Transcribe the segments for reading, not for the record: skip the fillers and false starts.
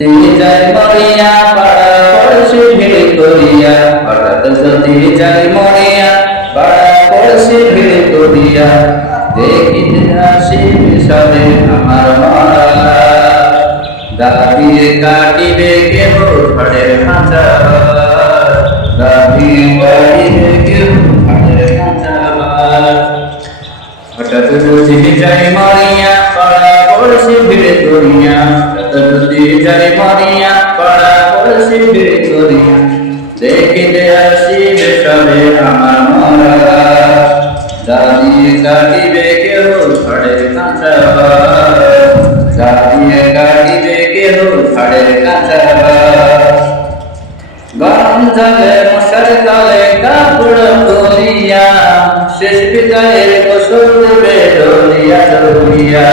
যাই মরিয়া পাড়া পড়শি ভিড় করিয়া, হঠাৎ যদি যাই মরিয়া পাড়া পড়শি ভিড় করিয়া, দেখিতে আসি বিষবে আমার মরা, দাবিয়ে কাটিবে কেহ ঘরের খাঁচা, দাবিয়ে কাটিবে কেহ ঘরের খাঁচা। হঠাৎ যদি যাই মরিয়া পাড়া পড়শি ভিড় করিয়া, হঠাৎ যদি যাই মরিয়া পাড়া পড়শি ভিড় করিয়া, দেখিতে আসিবে সবে আমার মরা, দাবিয়ে কাটিবে কেহ ঘরের কাঁচা, দাবিয়ে কাটিবে কেহ ঘরের কাঁচা। গরম জলে মশার তলে কাপড় তুলিয়া, শেষ বিদায়ের গোসল দেবে ডলিয়া ডলিয়া।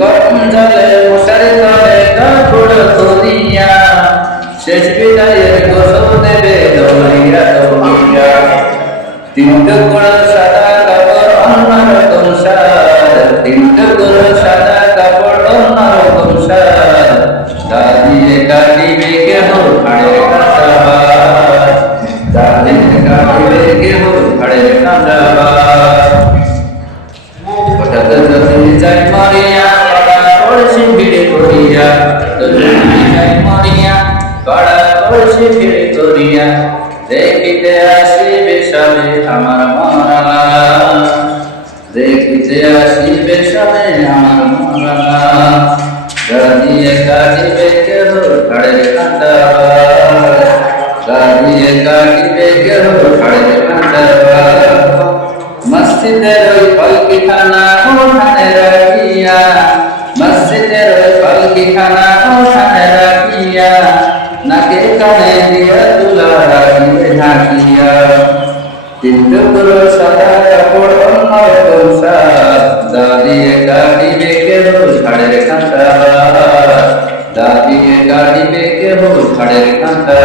গরম জলে মশার তলে কাপড় তুলিয়া, শেষ বিদায়ের গোসল দেবে ডলিয়া ডলিয়া। তিন টুকরো সাদা কাপড় অন্যরকম সার, তিন টুকরো সাদা কাপড় অন্যরকম সার, দাবিয়ে কাটিবে কেহ ঘরের কাঁচা, দাবিয়ে কাটিবে কেহ ঘরের কাঁচা। হঠাৎ যদি যাই মরিয়া পাড়া পড়শি ভিড় করিয়া, যদি যাই মরিয়া পাড়া পড়শি ভিড় করিয়া, দেখিতে আসিবে সবে আমার মরা, দেখিতে আসিবে সবে আমার মরা, দাবিয়ে কাটিবে কেহ ঘরের কাঁচা, দাবিয়ে কাটিবে কেহ ঘরের কাঁচা। মসজিদের ওই পালকিখানা ওখানে রাখিয়া, মসজিদের ওই পালকিখানা ওখানে রাখিয়া, নাকে কানে দিয়া তুলা রাখিবে ঢাকিয়া। তিন টুকরো সাদা কাপড় অন্যরকম সার, দাবিয়ে কাটিবে কেহ ঘরের কাঁচা, দাবিয়ে কাটিবে কেহ ঘরের কাঁচা।